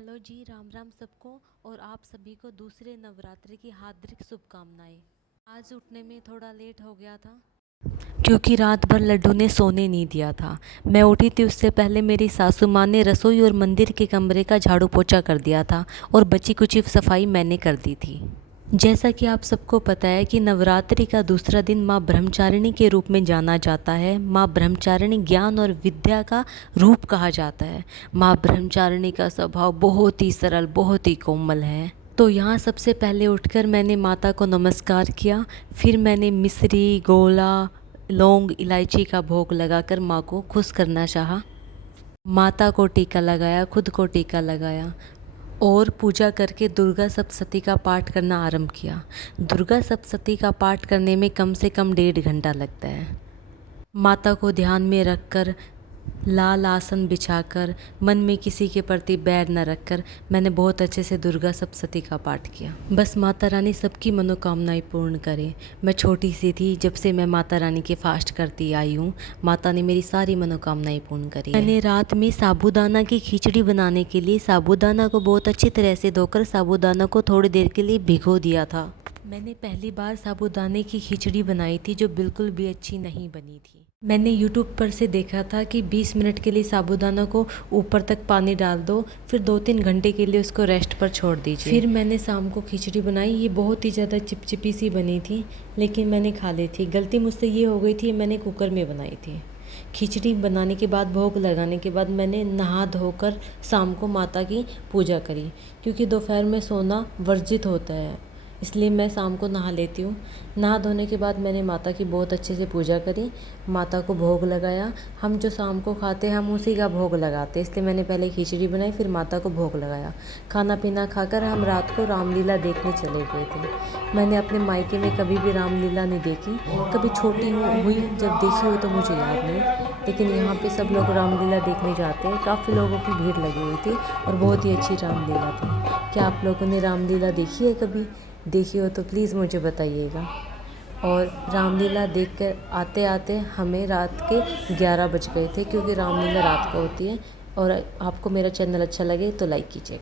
Hello जी, राम राम सबको। और आप सभी को दूसरे नवरात्रि की हार्दिक शुभकामनाएं। आज उठने में थोड़ा लेट हो गया था क्योंकि रात भर लड्डू ने सोने नहीं दिया था। मैं उठी थी उससे पहले मेरी सासू माँ ने रसोई और मंदिर के कमरे का झाड़ू पोछा कर दिया था और बची कुची सफाई मैंने कर दी थी। जैसा कि आप सबको पता है कि नवरात्रि का दूसरा दिन माँ ब्रह्मचारिणी के रूप में जाना जाता है। माँ ब्रह्मचारिणी ज्ञान और विद्या का रूप कहा जाता है। माँ ब्रह्मचारिणी का स्वभाव बहुत ही सरल, बहुत ही कोमल है। तो यहाँ सबसे पहले उठकर मैंने माता को नमस्कार किया। फिर मैंने मिश्री, गोला, लौंग, इलायची का भोग लगाकर माँ को खुश करना चाहा। माता को टीका लगाया, खुद को टीका लगाया और पूजा करके दुर्गा सप्तशती का पाठ करना आरंभ किया। दुर्गा सप्तशती का पाठ करने में कम से कम 1.5 घंटा लगता है। माता को ध्यान में रखकर, लाल आसन बिछाकर, मन में किसी के प्रति बैर न रखकर मैंने बहुत अच्छे से दुर्गा सप्तशती का पाठ किया। बस माता रानी सबकी मनोकामनाएं पूर्ण करे। मैं छोटी सी थी, जब से मैं माता रानी के फास्ट करती आई हूँ, माता ने मेरी सारी मनोकामनाएं पूर्ण करी। मैंने रात में साबूदाना की खिचड़ी बनाने के लिए साबूदाना को बहुत अच्छी तरह से धोकर साबूदाना को थोड़ी देर के लिए भिगो दिया था। मैंने पहली बार साबूदाने की खिचड़ी बनाई थी जो बिल्कुल भी अच्छी नहीं बनी थी। मैंने YouTube पर से देखा था कि 20 मिनट के लिए साबूदाना को ऊपर तक पानी डाल दो, फिर 2-3 घंटे के लिए उसको रेस्ट पर छोड़ दीजिए। फिर मैंने शाम को खिचड़ी बनाई। ये बहुत ही ज़्यादा चिपचिपी सी बनी थी, लेकिन मैंने खा ली थी। गलती मुझसे ये हो गई थी, मैंने कुकर में बनाई थी। खिचड़ी बनाने के बाद, भोग लगाने के बाद मैंने नहा धोकर शाम को माता की पूजा करी, क्योंकि दोपहर में सोना वर्जित होता है, इसलिए मैं शाम को नहा लेती हूँ। नहा धोने के बाद मैंने माता की बहुत अच्छे से पूजा करी, माता को भोग लगाया। हम जो शाम को खाते हैं हम उसी का भोग लगाते हैं, इसलिए मैंने पहले खिचड़ी बनाई, फिर माता को भोग लगाया। खाना पीना खाकर हम रात को रामलीला देखने चले गए थे। मैंने अपने मायके में कभी भी रामलीला नहीं देखी। कभी छोटी हुई जब देखी हो तो मुझे याद नहीं, लेकिन यहाँ पे सब लोग रामलीला देखने जाते हैं। काफ़ी लोगों की भीड़ लगी हुई थी और बहुत ही अच्छी रामलीला थी। क्या आप लोगों ने रामलीला देखी है? कभी देखी हो तो प्लीज़ मुझे बताइएगा। और रामलीला देखकर आते आते हमें रात के 11 बज गए थे, क्योंकि रामलीला रात को होती है। और आपको मेरा चैनल अच्छा लगे तो लाइक कीजिए।